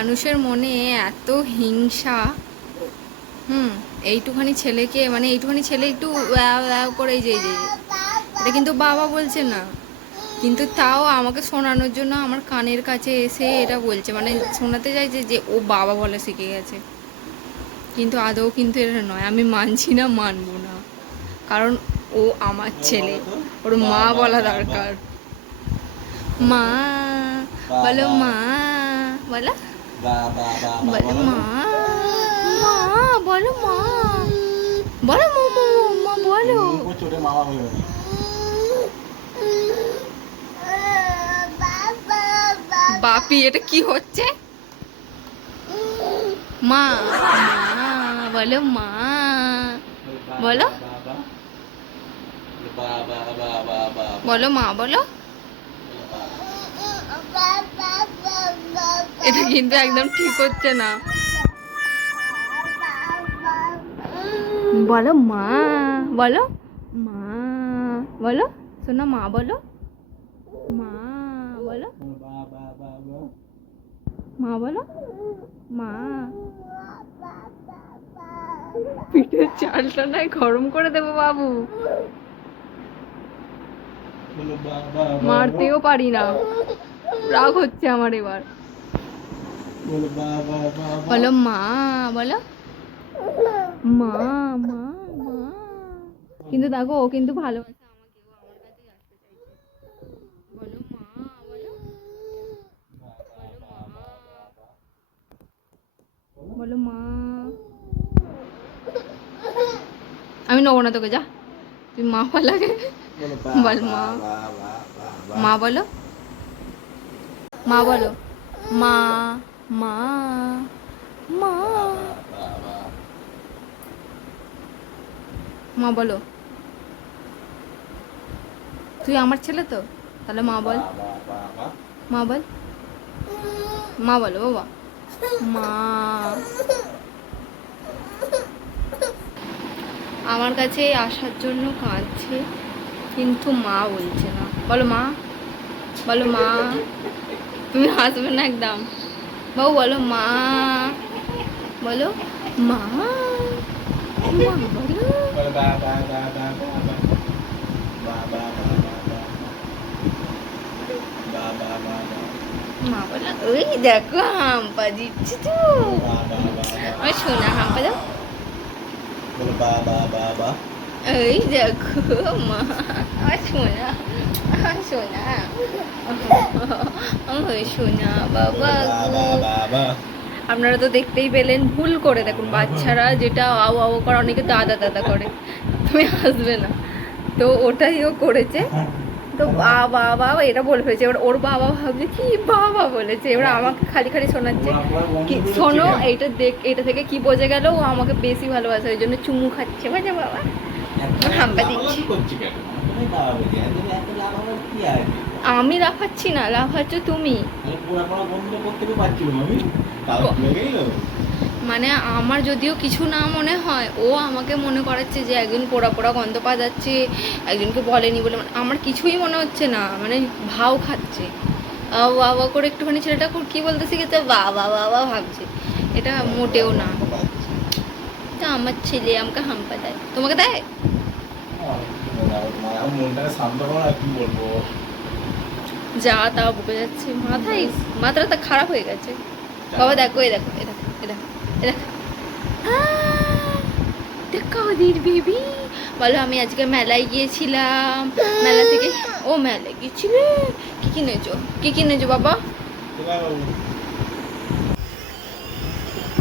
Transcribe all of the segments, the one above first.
মানুষের মনে এত হিংসা। হুম, এইটুখানি ছেলেকে মানে এইটুখানি ছেলে একটু করে যে এটা কিন্তু বাবা বলছে না। কিন্তু তাও আমাকে শোনানোর জন্য আমার কানের কাছে এসে এটা বলছে। মানে শোনাতে চাইছে যে ও বাবা বলে শিখে গেছে। কিন্তু আদৌ কিন্তু এটা নয়। আমি মানছি না, মানবো না। কারণ ও আমার ছেলে। ওর মা বলা দরকার। মা, বলো মা, বলো। বলো। মা মা বলো মা বলো মা মা বলো মামা হয়ে বাপি এটা কি হচ্ছে মা মা বলো মা বলো। বলো মা বলো এটা কিন্তু একদম ঠিক হচ্ছে না। বলো মা বলো। মা, বলো। শোনো মা, বলো। মা বলো। মা বলো। মা। পিঠের চালটা নাই গরম করে দেবো বাবু। মারতেও পারি না। রাগ হচ্ছে আমার এবার। বলো মা বলো। মা মা মা। কিন্তু দেখো ও কিন্তু ভালো বলো মা আমি নেব না তোকে যা। তুই মা লাগে। বল মা। মা বলো। মা বলো। মা। মা মা। মা, বলো। তুই আমার ছেলে তো? তাহলে মা বল। মা বল। মা বলো, বাবা। মা। আমার কাছে আসার জন্য কাঁদছে, কিন্তু মা বলছে না। বলো মা। বলো মা। তুমি হাসবে না একদম। বউ বলো মা। বলো মা। মা বলো। ওই দেখো হাম্পা দিচ্ছি তো। আমার সোনা হাম্পা দাও বলো বাবা বা এই দেখো মা সোনা সোনা সোনা বাবা আপনারা তো দেখতেই পেলেন ভুল করে দেখুন বাচ্চারা যেটা আও আও করে অনেকে দাদা দাদা করে। তুমি হাসবে না। তো ওটাই ও করেছে। তো বাবা বাবা এটা বলে ফেলেছে। এবার ওর বাবা ভাবছে কি বাবা? বলেছে। এবার আমাকে খালি খালি শোনাচ্ছে কি শোনো এইটা দেখ এটা থেকে কি বোঝা গেল? ও আমাকে বেশি ভালোবাসে ওই জন্য চুমু খাচ্ছে। বাজা বাবা। দিচ্ছি। আমি লাফাচ্ছি না লাফাচ্ছ তুমি। মানে আমার যদিও কিছু না মনে হয় ও আমাকে মনে করাচ্ছে যে একজন পোড়া পোড়া গন্ধ পাওয়া যাচ্ছে একজনকে বলেনি বলে মানে আমার কিছুই মনে হচ্ছে না মানে ভাও খাচ্ছে। বাবা করে একটুখানি ছেলেটা কী বলতে শিখেছে বাবা বাবা ভাবছে। এটা মোটেও না। তা আমার ছেলে আমাকে হাম্পা দেয়। তোমাকে দেয়? মনটাকে শান্ত করো আর কি বলব? যা তা বকে যাচ্ছে। মাথায় মাথাটা খারাপ হয়ে গেছে। বাবা দেখো এ দেখো এ দেখো এ দেখো এ দেখো। আহ, বেবি। বলো আমি আজকে মেলায় গিয়েছিলাম। মেলা থেকে ও মেলায় গিয়েছিলে? কি কিনেছো? কি কিনেছো বাবা?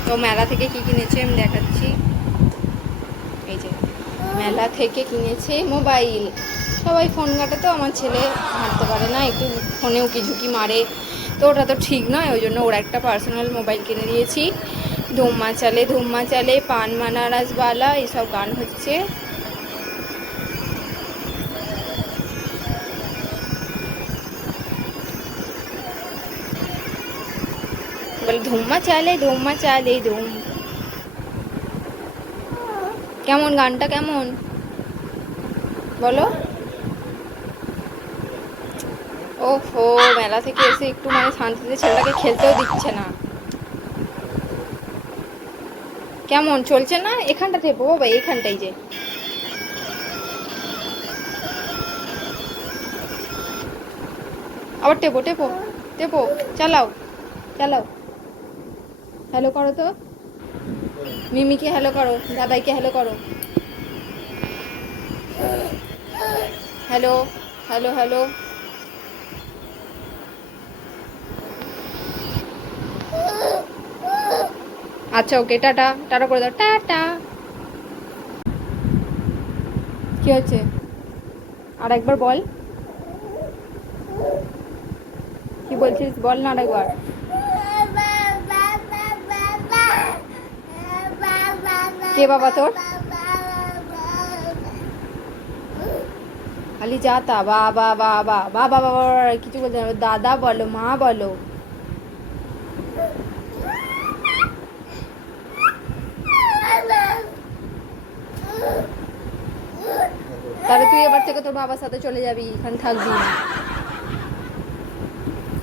তো মেলা থেকে কি কিনেছে আমি দেখাচ্ছি। এই যে। মেলা থেকে কিনেছে মোবাইল। সবাই ফোন ঘাটে তো, আমার ছেলে হাঁটতে পারে না, একটু ফোনেও কি ঝুঁকি মারে। তো ওটা তো ঠিক নয়, ওই জন্য ওর একটা পার্সোনাল মোবাইল কিনে দিয়েছি ধুম্মা চালে ধুম্মা চালে, পান মানা রাসবালা এইসব গান হচ্ছে। বলে, ধুম্মা চালে ধুম্মা চালে ধুম কেমন গানটা কেমন? বলো। ওহো, মেলা থেকে এসে একটু মানে শান্তিতে ছেলেটাকে খেলতেও দিচ্ছে না। কেমন, চলছে না এখানটা টেপো বাবা এইখানটাই যে। আবার টেপো টেপো টেপো, চালাও চালাও। হ্যালো করো তো। মিমিকে হ্যালো করো, দাদাইকে হ্যালো করো। হ্যালো হ্যালো হ্যালো আচ্ছা ওকে টাটা টাটা করে দাও, টাটা। কি হচ্ছে আর একবার বল। কি বলছিস? বল না আরেকবার। কে বাবা তোর খালি যাতা বাবা বাবা বাবা বাবা কিছু বলতে না দাদা বলো মা বলো তাহলে তুই এবার থেকে তোর বাবার সাথে চলে যাবি এখানে থাকবি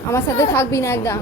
আমার সাথে থাকবি না একদম